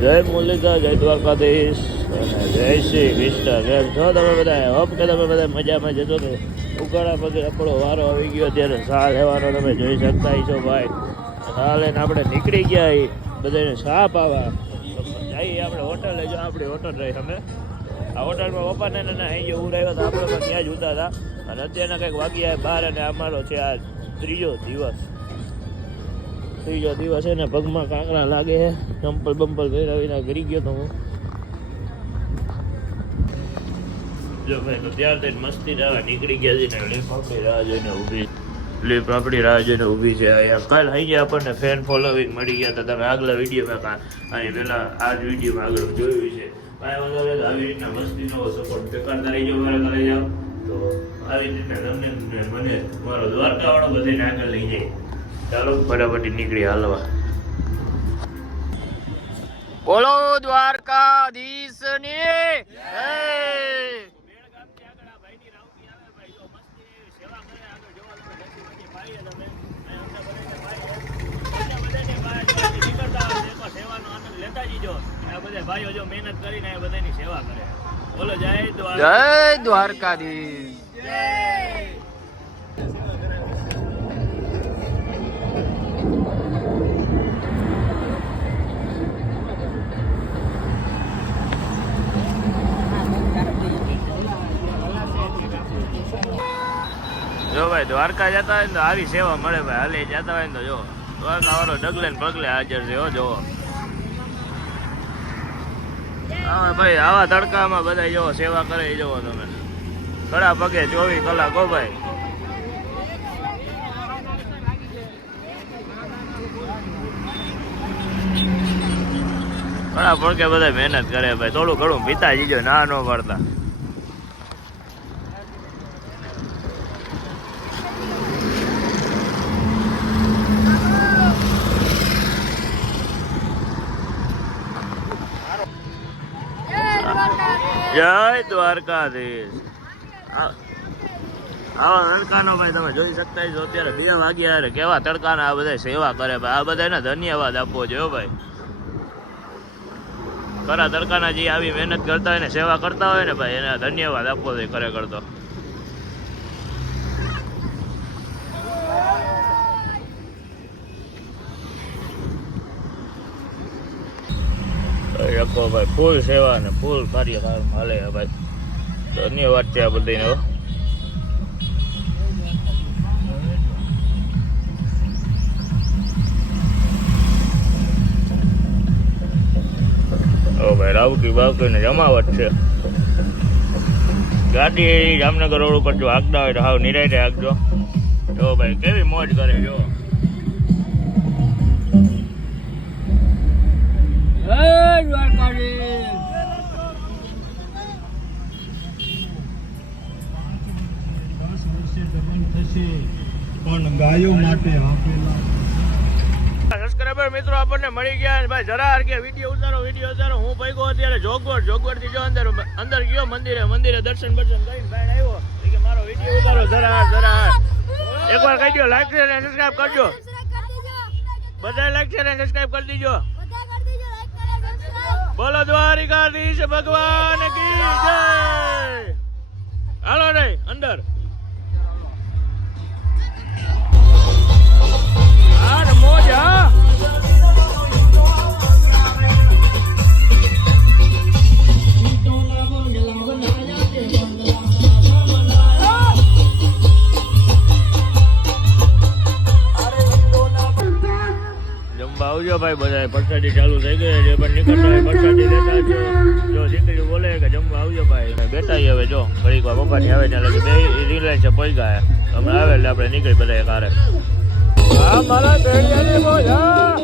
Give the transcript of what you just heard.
જય મુરલીધર, જય દ્વારકાધીશ અને જય શ્રી કૃષ્ણ. કેમ છો તમે બધા? હોપ કે તમે બધા મજામાં જશો ને. ઉગાડા પગે આપણો વારો આવી ગયો ત્યારે સા લેવાનો તમે જોઈ શકતા છો ભાઈ. સા લઈને આપણે નીકળી ગયા બધાને સા પાવા જઈએ આપણે હોટલે. જો આપણી હોટલ રહી અમે આ હોટલમાં પપ્પાને અહીં હું રહ્યો તો આપણે પણ ત્યાં જ ઉતા હતા. અને અત્યારના કંઈક વાગ્યા 12 અને અમારો છે આ ત્રીજો દિવસ છે ને. પગમાં કાંકરા લાગે છે. ચંપલ બંપલ પહેરાવીને ઘરી ગયો તો હું જો ભાઈ. તો ત્યારથી મસ્તી રહેવા નીકળી ગયા છે ને. લીફ આપણી રાહ જોઈને ઊભી છે અહીંયા. કાલ અહીં આપણને ફેન ફોલોવિંગ મળી ગયા હતા. તમે આગલા વિડીયોમાં અહીં પહેલાં આ જ વિડીયોમાં આગળ જોયું છે. કાંઈ વધારે આવી રીતના મસ્તીનો સપોર્ટ કરતા રહીજો મારા ઘરે જાઓ તો આવી રીતના તમને મને મારો દ્વારકાવાળો બધાને આગળ લઈ જાય. ચાલો ફટાફટ નીકળી હાલવા. બોલો દ્વારકાધીશની જય. ભાઈઓ જો મહેનત કરીને બધાની સેવા કરે. બોલો જય દ્વારકાધીશ. જો ભાઈ દ્વારકા જતા હોય ને તો આવી સેવા મળે ભાઈ. હાલે જતા હોય ને તો જો દ્વારકા વાળો ડગલે ને પગલે હાજર છે. જોવો હા ભાઈ, આવા તડકામાં બધા જોવો સેવા કરે એ જોવો તમે. ખડા પગે 24 કલાક હો ભાઈ. ખડા પગે બધા મહેનત કરે ભાઈ. થોડું ઘણું પીતા જીજો, ના ન પડતા. જય દ્વારકાધીશ. આવા તડકાનો ભાઈ તમે જોઈ શકતા છો. અત્યારે 2 વાગ્યા કેવા તડકાના આ બધા સેવા કરે ભાઈ. આ બધાને ધન્યવાદ આપવો જોઈએ ભાઈ. ખરા તડકાના જે આવી મહેનત કરતા હોય ને સેવા કરતા હોય ને ભાઈ એને ધન્યવાદ આપવો જોઈએ ખરેખર તો. રાખો ભાઈ. ફૂલ સેવા ને ફૂલ કાર્ય હાલે ભાઈ. ધન્યવાદ છે આ બધાને. ઓ ભાઈ રાવટી બાવટી ને જમાવટ છે. ગાડી જામનગર રોડ ઉપર જો આગતા હોય તો હાવ નિરાયતે આગજો. જો ભાઈ કેવી મોજ કરે. જો પણ ગાયો માટે સબસ્ક્રાઈબર મિત્રો આપણને મળી ગયા ભાઈ. જરા કે વિડીયો ઉતારો. હું પૈગો અત્યારે જોગવડ થી જો અંદર ગયો મંદિરે દર્શન કરીને ભાઈ આવ્યો કે મારો વિડીયો ઉતારો. જરા એકવાર કહી દો લાઈક શેર અને સબસ્ક્રાઇબ કરજો. બધા લાઈક શેર અને સબસ્ક્રાઇબ કરી દીજો. બોલો દ્વારિકાધીશ ભગવાન કી જય. હાલો નહીં અંદર. હા મોજ હા. આવજો ભાઈ. બધા પ્રસાદી ચાલુ થઈ ગઈ. જે પણ નીકળતા હોય પ્રસાદી લેતા છે. જો દીકરી બોલે કે જમવા આવજો ભાઈ. બેઠા હવે જો ઘડીક વાર પપ્પાની આવે ત્યાં લગી 2 રિલાયન્સ છે પૈ ગયા. હમણાં આવે એટલે આપણે નીકળી બધા કારે. હા મારા ભેડિયાની મોજ હા.